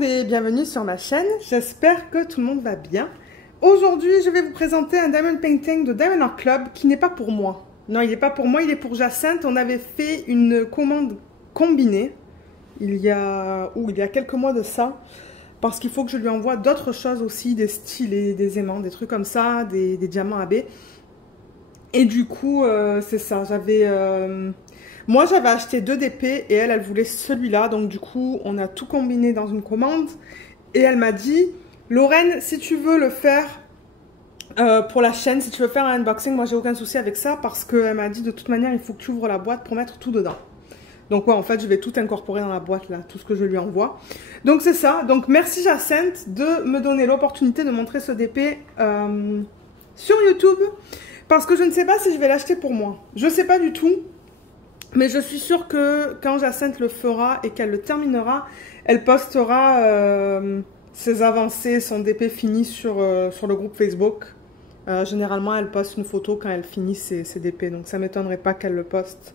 monde et bienvenue sur ma chaîne. J'espère que tout le monde va bien. Aujourd'hui, je vais vous présenter un diamond painting de Diamond Art Club qui n'est pas pour moi. Non, il n'est pas pour moi, il est pour Jacinthe. On avait fait une commande combinée il y a quelques mois de ça. Parce qu'il faut que je lui envoie d'autres choses aussi, des stylés, des aimants, des trucs comme ça, des diamants AB. Et du coup, c'est ça, moi, j'avais acheté 2 DP et elle voulait celui-là. Donc, du coup, on a tout combiné dans une commande. Et elle m'a dit, Lorraine, si tu veux le faire pour la chaîne, si tu veux faire un unboxing, moi, j'ai aucun souci avec ça. Parce qu'elle m'a dit, de toute manière, il faut que tu ouvres la boîte pour mettre tout dedans. Donc, ouais, en fait, je vais tout incorporer dans la boîte, là, tout ce que je lui envoie. Donc, c'est ça. Donc, merci Jacinthe de me donner l'opportunité de montrer ce DP sur YouTube. Parce que je ne sais pas si je vais l'acheter pour moi. Je ne sais pas du tout. Mais je suis sûre que quand Jacinthe le fera et qu'elle le terminera, elle postera ses avancées, son DP fini sur le groupe Facebook. Généralement, elle poste une photo quand elle finit ses DP. Donc, ça ne m'étonnerait pas qu'elle le poste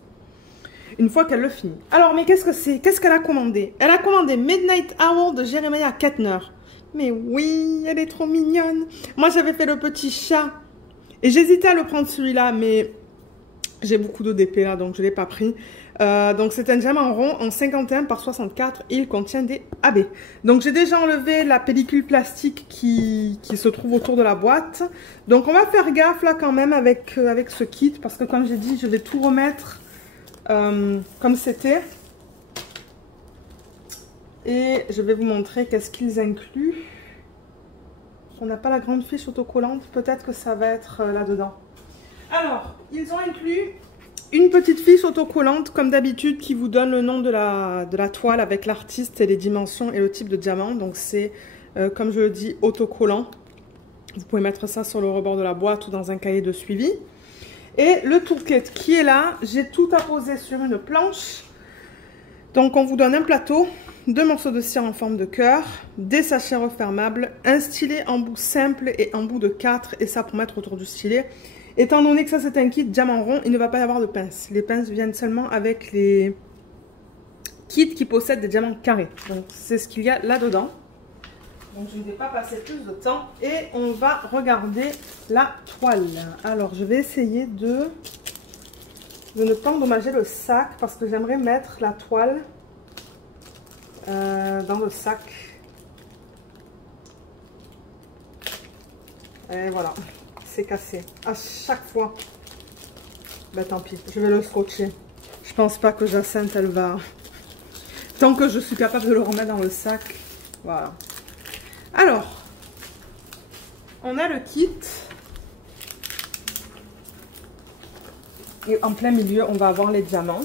une fois qu'elle le finit. Alors, mais qu'est-ce que c'est? Qu'est-ce qu'elle a commandé? Elle a commandé Midnight Hour de Jeremiah Kettner. Mais oui, elle est trop mignonne. Moi, j'avais fait le petit chat. Et j'hésitais à le prendre celui-là, mais j'ai beaucoup de DP là, donc je ne l'ai pas pris. Donc c'est un diamant rond en 51 par 64 et il contient des AB. Donc j'ai déjà enlevé la pellicule plastique qui se trouve autour de la boîte. Donc on va faire gaffe là quand même avec ce kit, parce que comme j'ai dit, je vais tout remettre comme c'était. Et je vais vous montrer qu'est-ce qu'ils incluent. On n'a pas la grande fiche autocollante, peut-être que ça va être là-dedans. Alors, ils ont inclus une petite fiche autocollante, comme d'habitude, qui vous donne le nom de la toile avec l'artiste et les dimensions et le type de diamant. Donc, c'est, comme je le dis, autocollant. Vous pouvez mettre ça sur le rebord de la boîte ou dans un cahier de suivi. Et le toolkit qui est là, j'ai tout apposé sur une planche. Donc, on vous donne un plateau, 2 morceaux de cire en forme de cœur, des sachets refermables, un stylet en bout simple et en bout de 4, et ça pour mettre autour du stylet. Étant donné que ça c'est un kit diamant rond, il ne va pas y avoir de pinces. Les pinces viennent seulement avec les kits qui possèdent des diamants carrés. Donc c'est ce qu'il y a là-dedans. Donc je ne vais pas passer plus de temps et on va regarder la toile. Alors je vais essayer de ne pas endommager le sac parce que j'aimerais mettre la toile dans le sac. Et voilà, c'est cassé. À chaque fois. Ben tant pis, je vais le scotcher. Je pense pas que Jacinthe, elle va... Tant que je suis capable de le remettre dans le sac. Voilà. Alors, on a le kit. Et en plein milieu, on va avoir les diamants.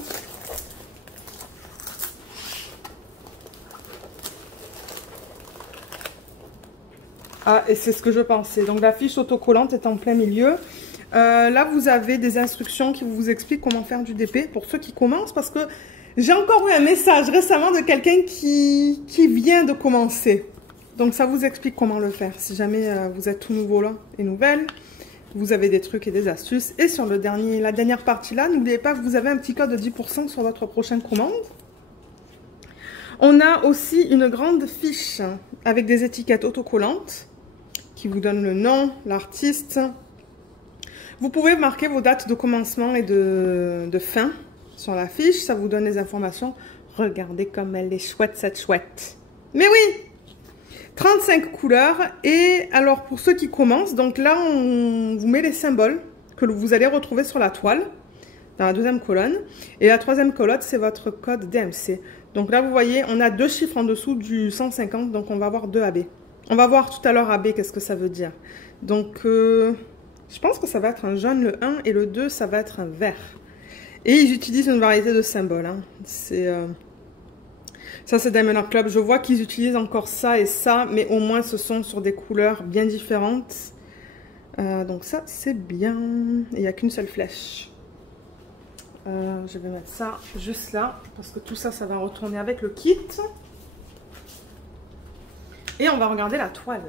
Ah, et c'est ce que je pensais. Donc, la fiche autocollante est en plein milieu. Là, vous avez des instructions qui vous expliquent comment faire du DP pour ceux qui commencent. Parce que j'ai encore eu un message récemment de quelqu'un qui vient de commencer. Donc, ça vous explique comment le faire. Si jamais vous êtes tout nouveau là et nouvelle, vous avez des trucs et des astuces. Et sur la dernière partie là, n'oubliez pas que vous avez un petit code de 10% sur votre prochaine commande. On a aussi une grande fiche avec des étiquettes autocollantes qui vous donnent le nom, l'artiste. Vous pouvez marquer vos dates de commencement et de fin sur la fiche. Ça vous donne les informations. Regardez comme elle est chouette, cette chouette. Mais oui! 35 couleurs. Et alors, pour ceux qui commencent, donc là, on vous met les symboles que vous allez retrouver sur la toile, dans la 2e colonne. Et la 3e colonne, c'est votre code DMC. Donc là, vous voyez, on a 2 chiffres en dessous du 150, donc on va avoir 2 AB. On va voir tout à l'heure AB, qu'est-ce que ça veut dire. Donc, je pense que ça va être un jaune, le 1, et le 2, ça va être un vert. Et ils utilisent une variété de symboles. Hein. Ça, c'est Diamond Art Club. Je vois qu'ils utilisent encore ça et ça, mais au moins, ce sont sur des couleurs bien différentes. Donc ça, c'est bien. Il n'y a qu'une seule flèche. Je vais mettre ça juste là, parce que tout ça, ça va retourner avec le kit. Et on va regarder la toile.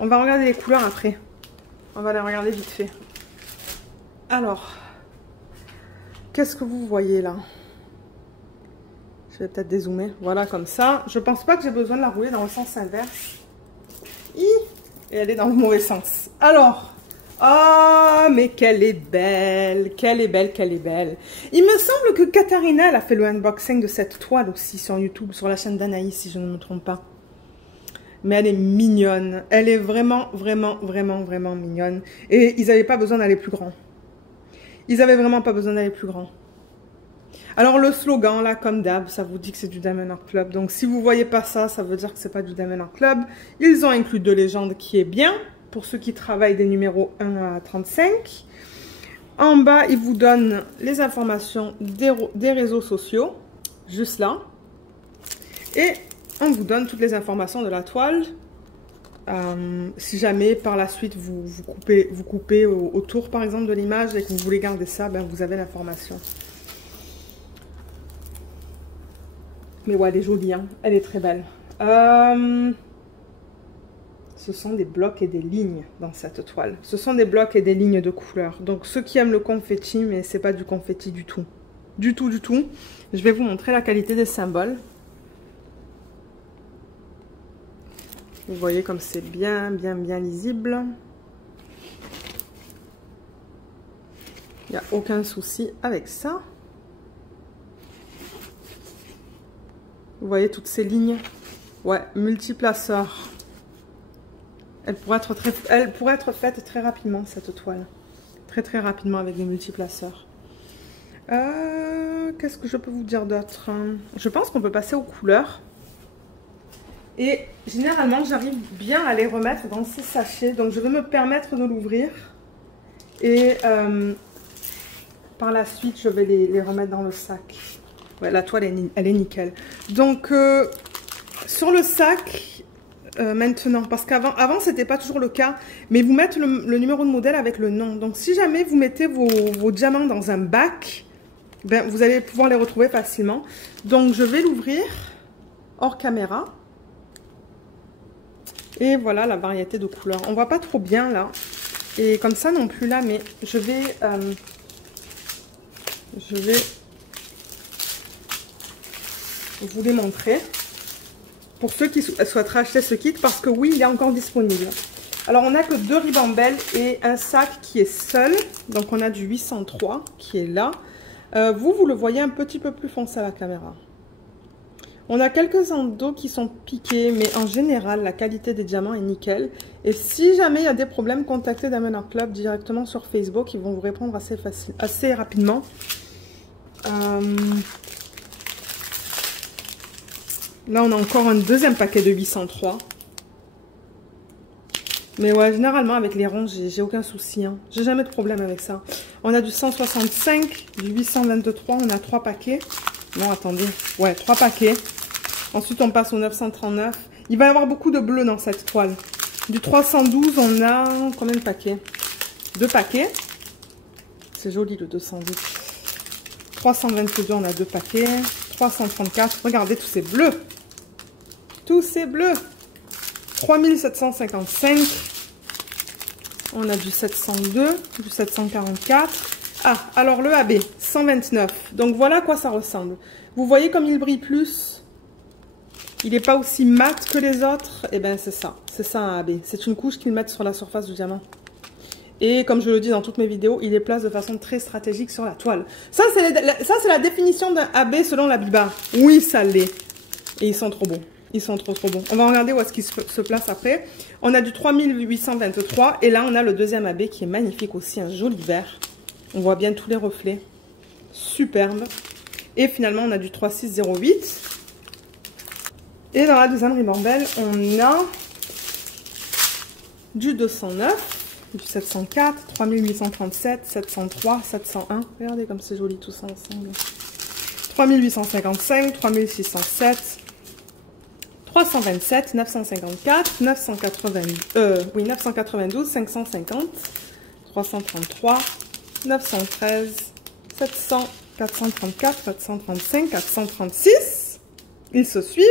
On va regarder les couleurs après. On va les regarder vite fait. Alors, qu'est-ce que vous voyez là? Je vais peut-être dézoomer. Voilà, comme ça. Je pense pas que j'ai besoin de la rouler dans le sens inverse. Et elle est dans le mauvais sens. Alors, ah, mais qu'elle est belle, qu'elle est belle, qu'elle est belle. Il me semble que Katharina, elle a fait le unboxing de cette toile aussi sur YouTube, sur la chaîne d'Anaïs, si je ne me trompe pas. Mais elle est mignonne. Elle est vraiment, vraiment, vraiment, vraiment mignonne. Et ils n'avaient pas besoin d'aller plus grand. Ils n'avaient vraiment pas besoin d'aller plus grand. Alors le slogan, là, comme d'hab, ça vous dit que c'est du Diamond Art Club. Donc si vous voyez pas ça, ça veut dire que c'est pas du Diamond Art Club. Ils ont inclus deux légendes qui est bien. Pour ceux qui travaillent des numéros 1 à 35. En bas, ils vous donnent les informations des réseaux sociaux. Juste là. Et on vous donne toutes les informations de la toile. Si jamais par la suite vous coupez autour par exemple de l'image et que vous voulez garder ça, ben vous avez l'information. Mais ouais, elle est jolie, hein. Elle est très belle. Ce sont des blocs et des lignes dans cette toile. Ce sont des blocs et des lignes de couleurs. Donc ceux qui aiment le confetti, mais c'est pas du confetti du tout. Du tout, du tout. Je vais vous montrer la qualité des symboles. Vous voyez comme c'est bien, bien, bien lisible. Il n'y a aucun souci avec ça. Vous voyez toutes ces lignes. Ouais, multiplaceur. Elle pourrait être faite très rapidement, cette toile. Très, très rapidement avec des multiplaceurs. Qu'est-ce que je peux vous dire d'autre? Je pense qu'on peut passer aux couleurs. Et généralement, j'arrive bien à les remettre dans ces sachets. Donc, je vais me permettre de l'ouvrir. Et par la suite, je vais les remettre dans le sac. Ouais, la toile, elle est nickel. Donc, sur le sac, maintenant, parce qu'avant, c'était pas toujours le cas. Mais vous mettez le numéro de modèle avec le nom. Donc, si jamais vous mettez vos diamants dans un bac, ben, vous allez pouvoir les retrouver facilement. Donc, je vais l'ouvrir hors caméra. Et voilà la variété de couleurs. On voit pas trop bien là. Et comme ça non plus là, mais je vais vous les montrer. Pour ceux qui souhaiteraient acheter ce kit, parce que oui, il est encore disponible. Alors on n'a que 2 ribambelles et un sac qui est seul. Donc on a du 803 qui est là. Vous le voyez un petit peu plus foncé à la caméra. On a quelques endos qui sont piqués, mais en général, la qualité des diamants est nickel. Et si jamais il y a des problèmes, contactez Diamond Art Club directement sur Facebook. Ils vont vous répondre assez rapidement. Là, on a encore un deuxième paquet de 803. Mais ouais, généralement, avec les ronds, j'ai aucun souci. Hein. J'ai jamais de problème avec ça. On a du 165, du 823, on a 3 paquets. Non, attendez. Ouais, 3 paquets. Ensuite, on passe au 939. Il va y avoir beaucoup de bleu dans cette toile. Du 312, on a combien de paquets? 2 paquets. C'est joli le 212. 322, on a 2 paquets. 334. Regardez tous ces bleus. Tous ces bleus. 3755. On a du 702, du 744. Ah, alors le AB, 129. Donc voilà à quoi ça ressemble. Vous voyez comme il brille plus? Il n'est pas aussi mat que les autres. Et bien c'est ça. C'est ça un AB. C'est une couche qu'ils mettent sur la surface du diamant. Et comme je le dis dans toutes mes vidéos, il les place de façon très stratégique sur la toile. Ça, c'est la définition d'un AB selon la Biba. Oui, ça l'est. Et ils sont trop beaux. Ils sont trop bons. On va regarder où est-ce qu'ils se placent après. On a du 3823. Et là, on a le deuxième AB qui est magnifique aussi. Un joli vert. On voit bien tous les reflets. Superbe. Et finalement, on a du 3608. Et dans la deuxième ribambelle, on a du 209, du 704, 3837, 703, 701. Regardez comme c'est joli tout ça ensemble. 3855, 3607, 327, 954, 992, 550, 333, 913, 700, 434, 435, 436. Ils se suivent.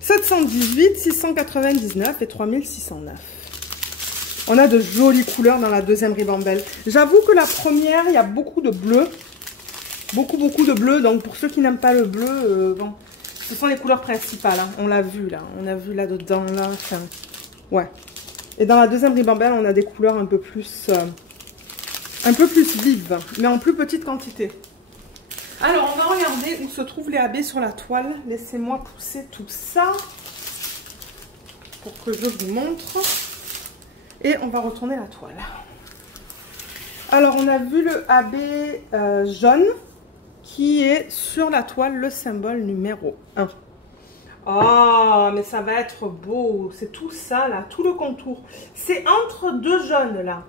718, 699 et 3609. On a de jolies couleurs dans la deuxième ribambelle. J'avoue que la première, il y a beaucoup de bleu. Beaucoup de bleu. Donc pour ceux qui n'aiment pas le bleu, bon, ce sont les couleurs principales. Hein. On l'a vu là. On a vu là-dedans. Là, enfin, ouais. Et dans la deuxième ribambelle, on a des couleurs un peu plus vives, mais en plus petite quantité. Alors, on va regarder où se trouvent les AB sur la toile. Laissez-moi pousser tout ça pour que je vous montre. Et on va retourner la toile. Alors, on a vu le AB jaune qui est sur la toile, le symbole numéro 1. Oh, mais ça va être beau. C'est tout ça, là, tout le contour. C'est entre deux jaunes, là.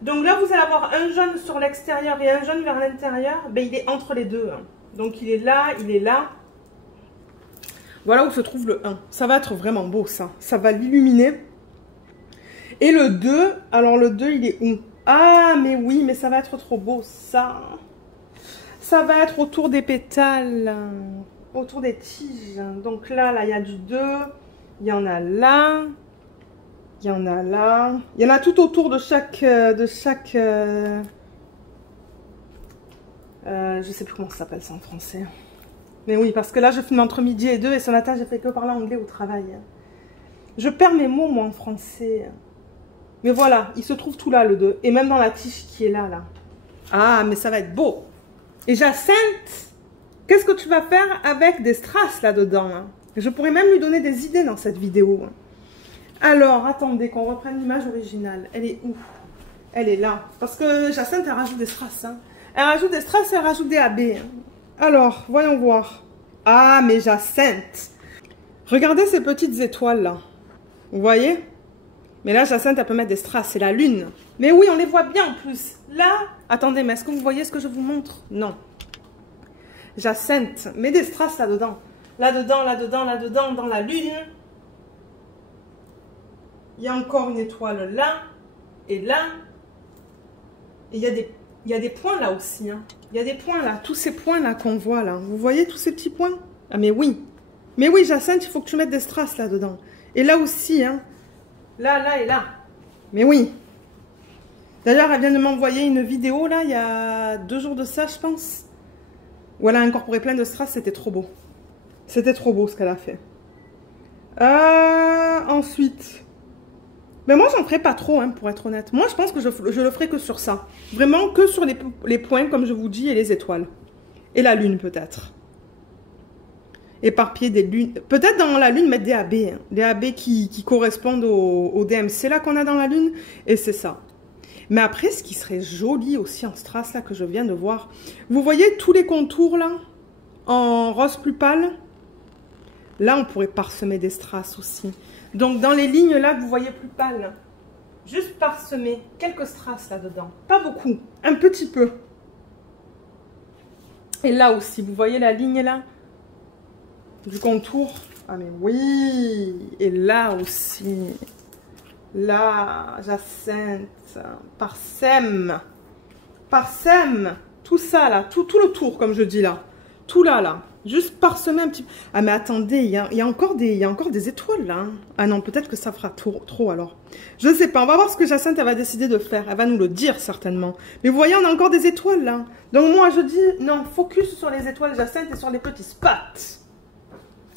Donc là, vous allez avoir un jaune sur l'extérieur et un jaune vers l'intérieur. Ben, il est entre les deux. Hein. Donc, il est là, il est là. Voilà où se trouve le 1. Ça va être vraiment beau, ça. Ça va l'illuminer. Et le 2, alors le 2, il est où? Ah, mais oui, mais ça va être trop beau, ça. Ça va être autour des pétales, autour des tiges. Donc là, il y a du 2. Il y en a là. Il y en a là. Il y en a tout autour de chaque je sais plus comment ça s'appelle ça en français. Mais oui, parce que là, je filme entre midi et 2 et ce matin, j'ai fait que parler anglais au travail. Je perds mes mots, moi, en français. Mais voilà, il se trouve tout là, le 2. Et même dans la tige qui est là, là. Ah, mais ça va être beau. Et Jacinthe, qu'est-ce que tu vas faire avec des strass là-dedans hein? Je pourrais même lui donner des idées dans cette vidéo. Hein. Alors, attendez qu'on reprenne l'image originale. Elle est où? Elle est là. Parce que Jacinthe, elle rajoute des strass. Hein. Elle rajoute des strass et elle rajoute des AB. Hein. Alors, voyons voir. Ah, mais Jacinthe. Regardez ces petites étoiles là. Vous voyez? Mais là, Jacinthe, elle peut mettre des strass. C'est la lune. Mais oui, on les voit bien en plus. Là, attendez, mais est-ce que vous voyez ce que je vous montre? Non. Jacinthe, mets des strass là-dedans. Là-dedans, là-dedans, là-dedans, dans la lune. Il y a encore une étoile là. Et là. Et il y a des points là aussi. Hein. Il y a des points là. Tous ces points là qu'on voit là. Vous voyez tous ces petits points? Ah mais oui. Mais oui, Jacinthe, il faut que tu mettes des strass là-dedans. Et là aussi, hein. Là, là et là. Mais oui. D'ailleurs, elle vient de m'envoyer une vidéo, là, il y a 2 jours de ça, je pense. Où elle a incorporé plein de strass, c'était trop beau. C'était trop beau, ce qu'elle a fait. Ensuite. Mais moi, j'en ferai pas trop, hein, pour être honnête. Moi, je pense que je le ferai que sur ça. Vraiment, que sur les points, comme je vous dis, et les étoiles. Et la lune, peut-être. Éparpiller des lunes. Peut-être dans la lune, mettre des AB. Hein. Des AB qui correspondent au DMC là qu'on a dans la lune. Et c'est ça. Mais après, ce qui serait joli aussi en strass là que je viens de voir. Vous voyez tous les contours là en rose plus pâle. Là, on pourrait parsemer des strass aussi. Donc dans les lignes là que vous voyez plus pâle. Juste parsemer quelques strass là-dedans. Pas beaucoup. Un petit peu. Et là aussi, vous voyez la ligne là du contour. Ah mais oui. Et là aussi. Là, Jacinthe. Parsème. Parsème. Tout ça là. Tout le tour comme je dis là. Tout là là. Juste parsemer un petit peu. Ah mais attendez, il y a encore des étoiles là. Hein. Ah non, peut-être que ça fera trop alors. Je ne sais pas. On va voir ce que Jacinthe elle va décider de faire. Elle va nous le dire certainement. Mais vous voyez, on a encore des étoiles là. Donc moi je dis non, focus sur les étoiles Jacinthe et sur les petits spots.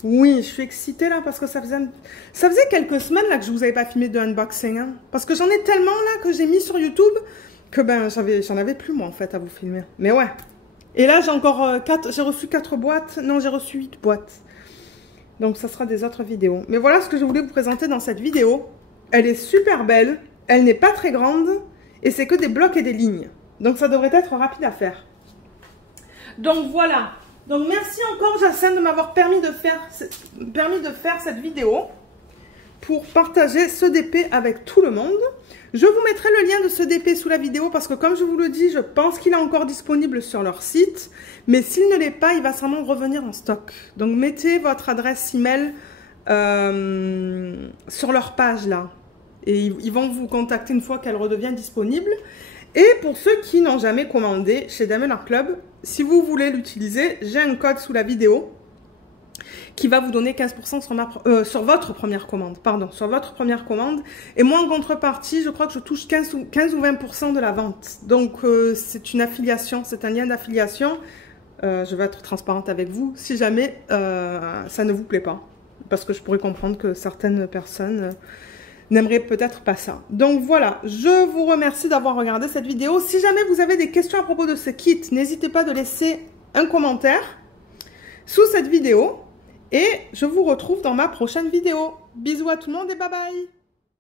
Oui, je suis excitée là parce que ça faisait quelques semaines là que je vous avais pas filmé de unboxing. Hein, parce que j'en ai tellement là que j'ai mis sur YouTube que ben j'en avais plus moi en fait à vous filmer. Mais ouais. Et là j'ai encore j'ai reçu 4 boîtes. Non, j'ai reçu 8 boîtes. Donc ça sera des autres vidéos. Mais voilà ce que je voulais vous présenter dans cette vidéo. Elle est super belle. Elle n'est pas très grande. Et c'est que des blocs et des lignes. Donc ça devrait être rapide à faire. Donc voilà. Donc merci encore Jacinthe de m'avoir permis de faire cette vidéo pour partager ce DP avec tout le monde. Je vous mettrai le lien de ce DP sous la vidéo parce que comme je vous le dis, je pense qu'il est encore disponible sur leur site. Mais s'il ne l'est pas, il va sûrement revenir en stock. Donc mettez votre adresse email sur leur page là. Et ils vont vous contacter une fois qu'elle redevient disponible. Et pour ceux qui n'ont jamais commandé chez Diamond Art Club, si vous voulez l'utiliser, j'ai un code sous la vidéo qui va vous donner 15% sur votre première commande. Pardon, sur votre première commande. Et moi, en contrepartie, je crois que je touche 15 ou 20% de la vente. Donc, c'est une affiliation, c'est un lien d'affiliation. Je vais être transparente avec vous si jamais ça ne vous plaît pas. Parce que je pourrais comprendre que certaines personnes n'aimeraient peut-être pas ça. Donc voilà, je vous remercie d'avoir regardé cette vidéo. Si jamais vous avez des questions à propos de ce kit, n'hésitez pas de laisser un commentaire sous cette vidéo. Et je vous retrouve dans ma prochaine vidéo. Bisous à tout le monde et bye bye!